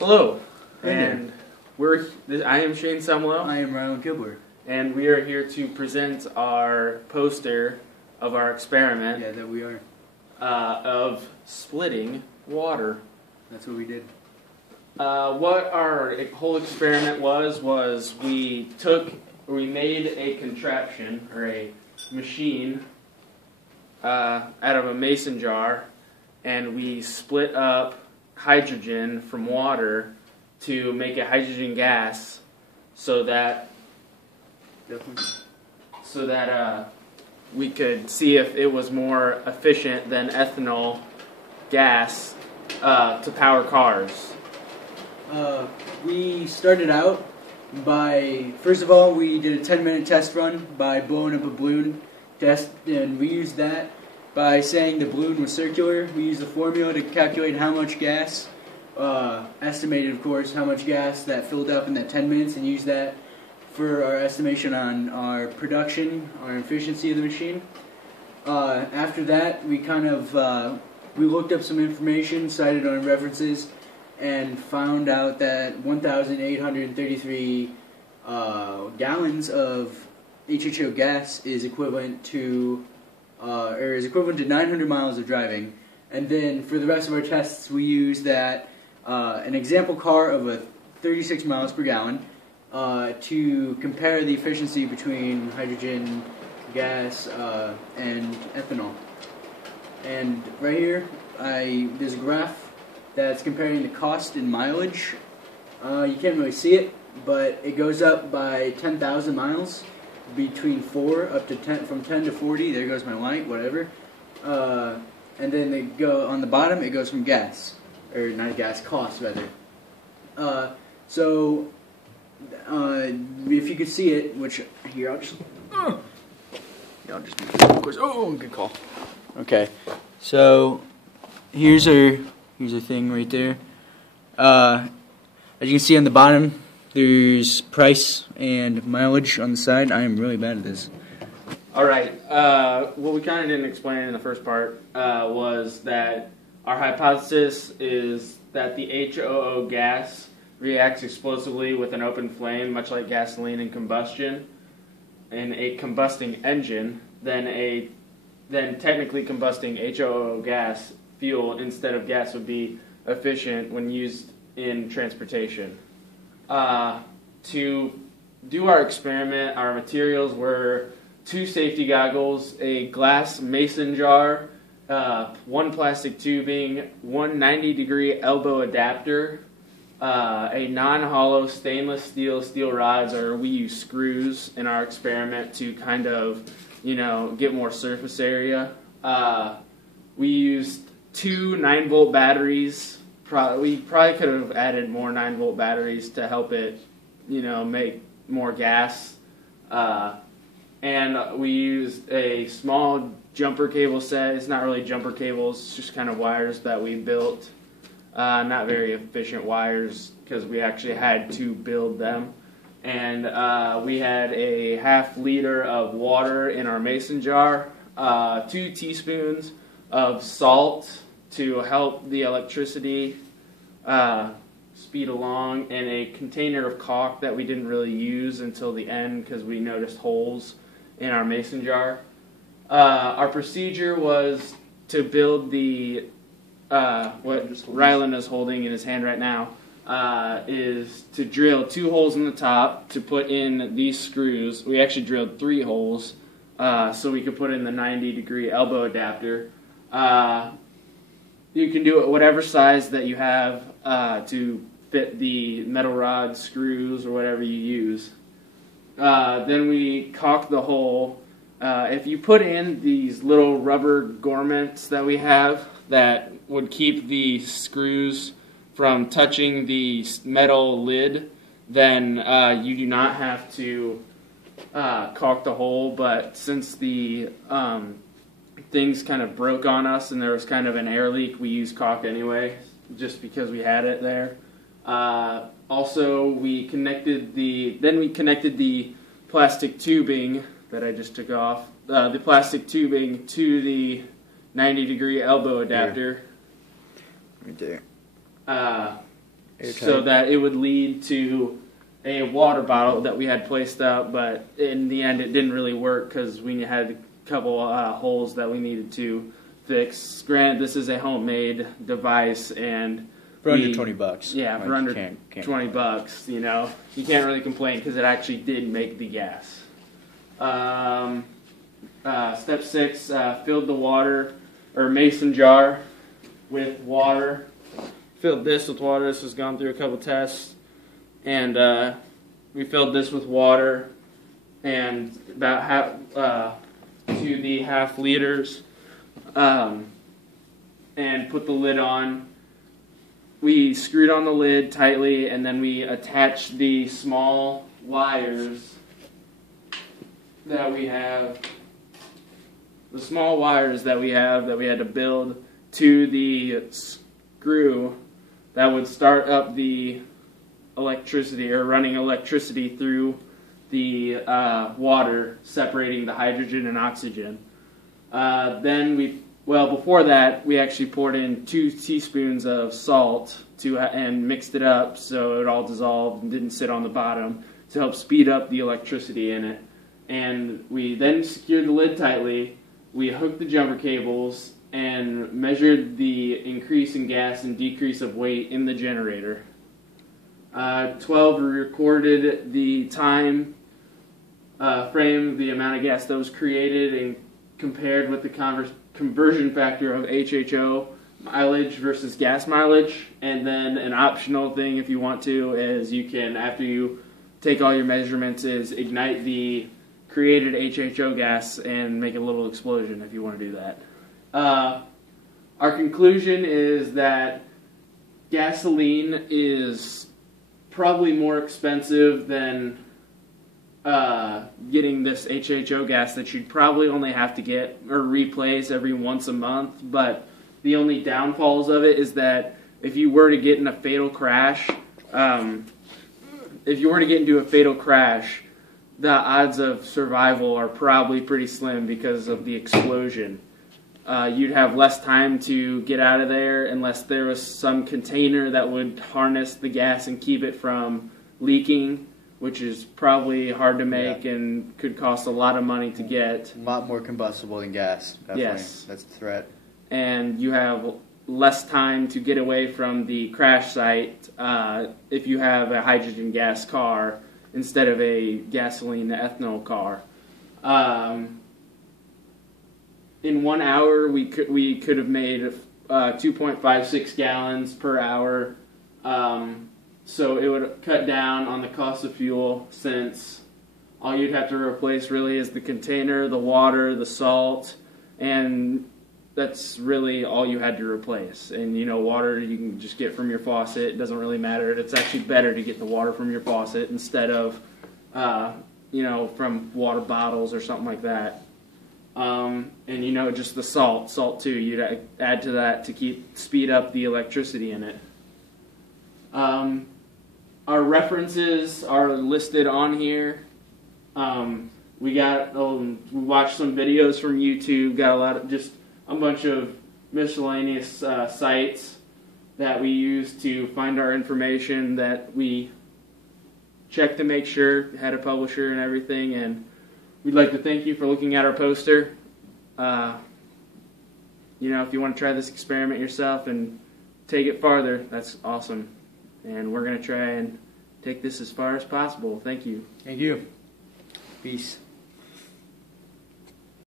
Hello, Hey and I am Shane Sumlow, I am Rylan Kibler. and we are here to present our poster of our experiment Yeah, that we are. of splitting water. That's what we did. What our whole experiment was we made a contraption, or a machine, out of a mason jar, and we split up hydrogen from water to make a hydrogen gas so that Definitely. we could see if it was more efficient than ethanol gas to power cars. We started out by, first of all, we did a 10-minute test run by blowing up a balloon test, and we used that by saying the balloon was circular. We used the formula to calculate how much gas, estimated, of course, how much gas that filled up in that 10 minutes, and used that for our estimation on our production, our efficiency of the machine. After that, we we looked up some information, cited our references, and found out that 1,833 gallons of HHO gas is equivalent to 900 miles of driving. And then for the rest of our tests, we used that an example car of a 36 miles per gallon to compare the efficiency between hydrogen gas and ethanol. And right here, there's a graph that's comparing the cost and mileage. You can't really see it, but it goes up by 10,000 miles between 4 up to 10, from 10 to 40. There goes my light, whatever. And then they go on the bottom. It goes from gas, or not gas, cost rather. If you could see it, which here I'll just of course. Oh, good call. Okay, so here's our thing right there. As you can see on the bottom, there's price and mileage on the side. I am really bad at this. Alright, what we kind of didn't explain in the first part was that our hypothesis is that the HOO gas reacts explosively with an open flame, much like gasoline in combustion. In a combusting engine, then technically combusting HOO gas fuel instead of gas would be efficient when used in transportation. To do our experiment, our materials were 2 safety goggles, a glass mason jar, 1 plastic tubing, 1 90-degree elbow adapter, a non-hollow stainless steel rods, or we use screws in our experiment to kind of, get more surface area. We used 2 9-volt batteries. We probably could have added more 9-volt batteries to help it, make more gas. And we used a small jumper cable set. It's not really jumper cables, it's just kind of wires that we built. Not very efficient wires because we actually had to build them. And we had a ½ liter of water in our mason jar, 2 teaspoons of salt to help the electricity speed along, and a container of caulk that we didn't really use until the end because we noticed holes in our mason jar. Our procedure was to build the what Rylan is holding in his hand right now, is to drill 2 holes in the top to put in these screws. We actually drilled 3 holes so we could put in the 90-degree elbow adapter. You can do it whatever size that you have to fit the metal rod, screws, or whatever you use. Then we caulk the hole. If you put in these little rubber gormets that we have that would keep the screws from touching the metal lid, then you do not have to caulk the hole. But since the things kind of broke on us and there was kind of an air leak, we used caulk anyway, just because we had it there. Also, we connected the plastic tubing that I just took off, the plastic tubing to the 90-degree elbow adapter. Right there. so that it would lead to a water bottle that we had placed up, but in the end it didn't really work because we had a couple holes that we needed to fix. Granted, this is a homemade device, and for under $20. Yeah, like for under can't $20, you know, you can't really complain because it actually did make the gas. Step 6, filled the water or mason jar with water. Filled this with water. This has gone through a couple tests, and we filled this with water and about half to the half liters, and put the lid on. We screwed on the lid tightly, and then we attached the small wires that we have. The small wires that we had to build to the screw that would start up the electricity, or running electricity through the water, separating the hydrogen and oxygen. Before that, we actually poured in 2 teaspoons of salt and mixed it up so it all dissolved and didn't sit on the bottom to help speed up the electricity in it. And we then secured the lid tightly. We hooked the jumper cables and measured the increase in gas and decrease of weight in the generator. 12, we recorded the time frame, the amount of gas that was created, and compared with the conversion factor of HHO mileage versus gas mileage. And then an optional thing, if you want to, is you can, after you take all your measurements, is ignite the created HHO gas and make a little explosion if you want to do that. Our conclusion is that gasoline is probably more expensive than getting this HHO gas that you'd probably only have to get or replace every once a month. But the only downfalls of it is that if you were to get in a fatal crash, the odds of survival are probably pretty slim because of the explosion. You'd have less time to get out of there unless there was some container that would harness the gas and keep it from leaking, which is probably hard to make and could cost a lot of money to get. A lot more combustible than gas, definitely. Yes. That's the threat. And you have less time to get away from the crash site if you have a hydrogen gas car instead of a gasoline ethanol car. In 1 hour, we could have made 2.56 gallons per hour. So it would cut down on the cost of fuel, since all you'd have to replace really is the container, the water, the salt, and that's really all you had to replace. And water you can just get from your faucet. It doesn't really matter. It's actually better to get the water from your faucet instead of from water bottles or something like that. And just the salt too, you'd add to that to speed up the electricity in it. Our references are listed on here. We watched some videos from YouTube, got a bunch of miscellaneous sites that we use to find our information, that we check to make sure had a publisher and everything. And we'd like to thank you for looking at our poster. If you want to try this experiment yourself and take it farther, that's awesome. And we're going to try and take this as far as possible. Thank you. Thank you. Peace.